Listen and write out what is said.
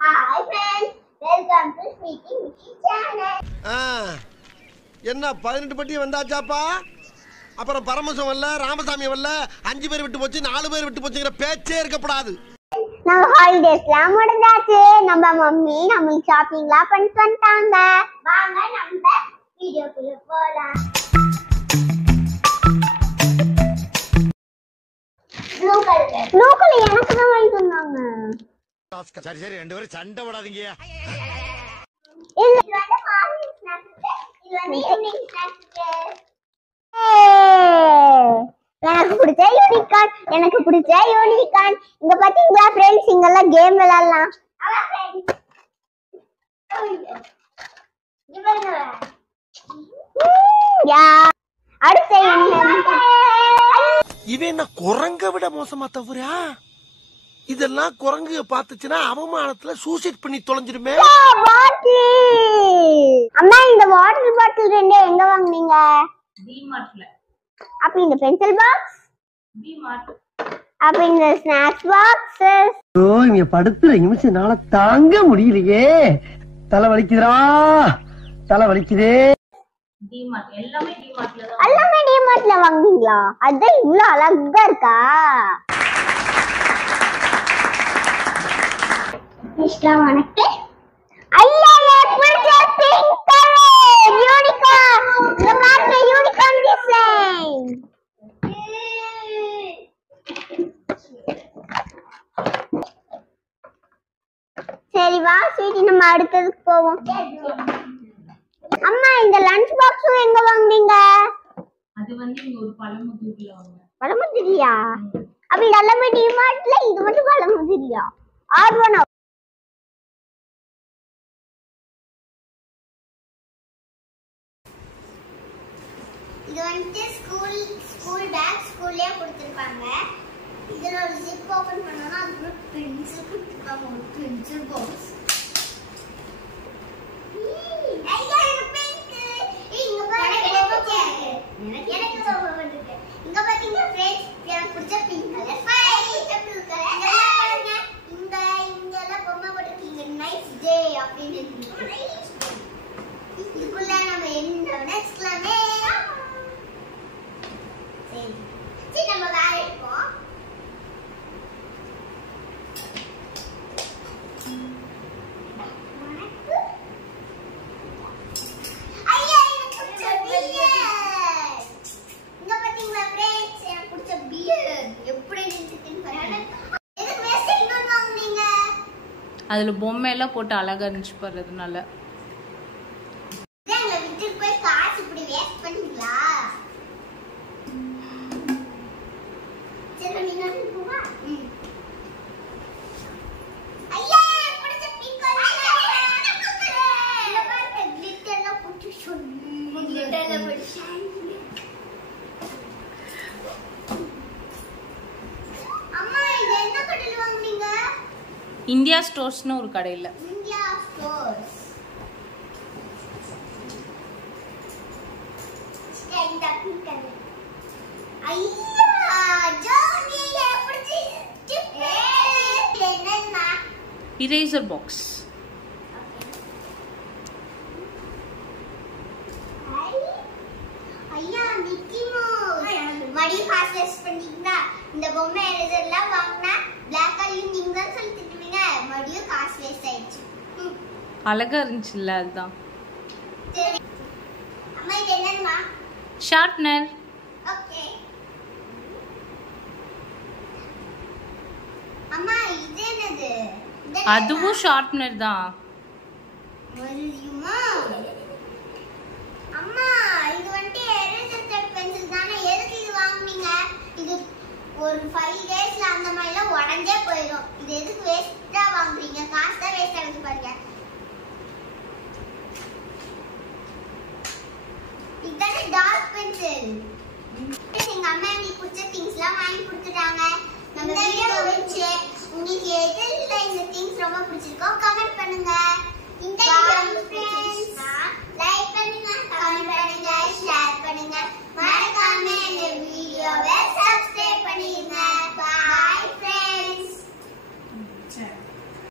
Hi friends, welcome to Speaking Mickey channel. என்ன 18 பட்டி வந்தாச்சாப்பா? அப்புறம் பரமசம் வரல, ராமசாமி வரல, 5 பேர் விட்டு போச்சு, 4 பேர் விட்டு போச்சுங்கற பேச்சே இருக்கப்படாது. நம்ம ஹாலிடேஸ்லாம் முடிஞ்சாச்சு. நம்ம மம்மி நமக்கு ஷாப்பிங்லாம் பண்ணிட்டாங்க. வாங்க நம்ம வீடியோக்குள்ள போலாம். ப்ளூ கலர் எனக்கு தான் வாங்கி தந்தாங்க. சரி சரி ரெண்டு பேரும் சண்டை போடாதீங்க. இது வந்து மார்னிங் ஸ்நாக்ஸ், இது வந்து ஈவினிங் ஸ்நாக்ஸ். எனக்கு பிடிச்ச யூனிகார்ன், இங்க பாத்தீங்களா फ्रेंड्स, இங்க எல்லாம் கேம் விளையாடலாம். அதான் फ्रेंड्स இங்க பாருங்க. யா அடுத்து இவன் என்ன குரங்க விட மோசமா தவறா? இதெல்லாம் குரங்கு பாத்துச்சுன்னா அவமானத்துல சூசைட் பண்ணி தொலைஞ்சிருமே. அம்மா இந்த வாட்டர் பாட்டில் ரெண்டு எங்க வாங்குனீங்க? டிமார்ட்ல. அப்ப இந்த பென்சில் பாக்ஸ் டிமார்ட். அப்ப இந்த ஸ்நாக்ஸ் பாக்ஸ். ஓ இங்க படுத்துற நிமிஷம்னால தாங்க முடியலையே. தலை வலிக்குதுடா, தலை வலிக்குதே. டிமார்ட் எல்லாமே டிமார்ட்ல தான். எல்லாமே டிமார்ட்ல வாங்குவீங்களா? அதான் இவ்ளோ அழகா இருக்கா? இஷ்டம் உனக்கு? ஐயா எனக்கு பிடிச்ச பிங்க் கலர் யூனிகார்ன். இந்த பாருங்க யூனிகார்ன் டிசைன். சரி வா ஸ்வீட்டி, நம்ம அடுத்ததுக்கு போவோம். அம்மா இந்த லஞ்ச் பாக்ஸும் எங்க வாங்குனீங்க? அது வந்து இங்க ஒரு பழமுதிர்ல வாங்குனேன். பழமுதிரியா? அப்ப எல்லாமே டிமார்ட்ல, இது மட்டும் பழமுதிரியா? ஆர்வனா இது வந்து ஸ்கூல் பேக் ஸ்கூல்லயே கொடுத்திருப்பாங்க. இதுல ஒரு ஜிப் ஓபன் பண்ணனும்னா அதுக்கு பென்சில் கொடுத்திருப்பாங்க, ஒரு பென்சில் பாக்ஸ். ஐயா இது பிங்க். இங்க பாருங்க எனக்கு ரொம்ப பிடிச்சிருக்கு. இங்க பாத்தீங்க फ्रेंड्स, எனக்கு பிடிச்ச பிங்க் கலர், பிடிச்ச ப்ளூ கலர். பாருங்க இங்க எல்லாம் பொம்மை போட்டுருக்கீங்க. நைஸ் டே அப்படின்னு இருக்கு. இதுக்குள்ள நம்ம என்ன நெக்ஸ்ட்லாமே. சரி நம்ம வேற எடுப்போம். ஐயா எனக்கு பிடிச்ச பியர். இங்க பாத்தீங்களா फ्रेंड्स, எனக்கு பிடிச்ச பியர் எப்படி இருந்துச்சுன்னு பாருங்க. எதுக்கு வேஸ்ட் இன்னொன்னு வாங்குனீங்க? அதுல பொம்மை எல்லாம் போட்டு அழகா இருந்துச்சு பாருதுனால. இதெல்லாம் விட்டு போய் காசு இப்படி வேஸ்ட் பண்ணீங்களா? சரி நீங்க போவா. ஐயா எனக்கு பிடிச்ச பிங்க் கலர். இங்க பாருங்க கிளிட்டர்லாம் போட்டு சொல்லு. கிளிட்டர்லாம் போட்டு அம்மா இது என்ன கடையில வாங்குனீங்க? இந்தியா ஸ்டோர்ஸ்னு ஒரு கடையில. India stores. இந்த பிங்க் கலர். ஐயா ஜோனி எப்படி டிப் என்னன்னா இரேசர் பாக்ஸ். ஐயா மிக்கி மவுஸ் மடி பாஸ்லெஸ் பண்ணீங்களா? இந்த பொம்மை எரேசர்லாம் வாங்குனா Black கலர் நீங்க தான் சொல்லி திட்டுவீங்க. மடியும் காசு வேஸ்ட் ஆயிடுச்சு. அழகா இருந்துச்சுல்ல அதுதான். சரி அம்மா இது என்னன்னா? ஷார்ப்னர். ஓகே அம்மா இது என்னது? அதுவும் ஷார்ப்னர் தான். மரியுமா அம்மா இது வந்து எரேசர் டைப் பென்சில் தானே, எதுக்கு இது வாங்குனீங்க? இது ஒரு 5 டேஸ்ல அந்த மாதிரிலாம் உடைஞ்சே போயிடும். இது எதுக்கு வேஸ்டா வாங்குறீங்க? காசு தான் வேஸ்ட் ஆகுது பாருங்க. இதுதானே டார்க் பென்சில். எங்க அம்மா எனக்கு பிடிச்ச திங்ஸ்லாம் வாங்கி கொடுத்துட்டாங்க. நம்ம வீடியோ வச்சு உங்களுக்கு எதுல இந்த திங்ஸ் ரொம்ப பிடிச்சிருக்கோ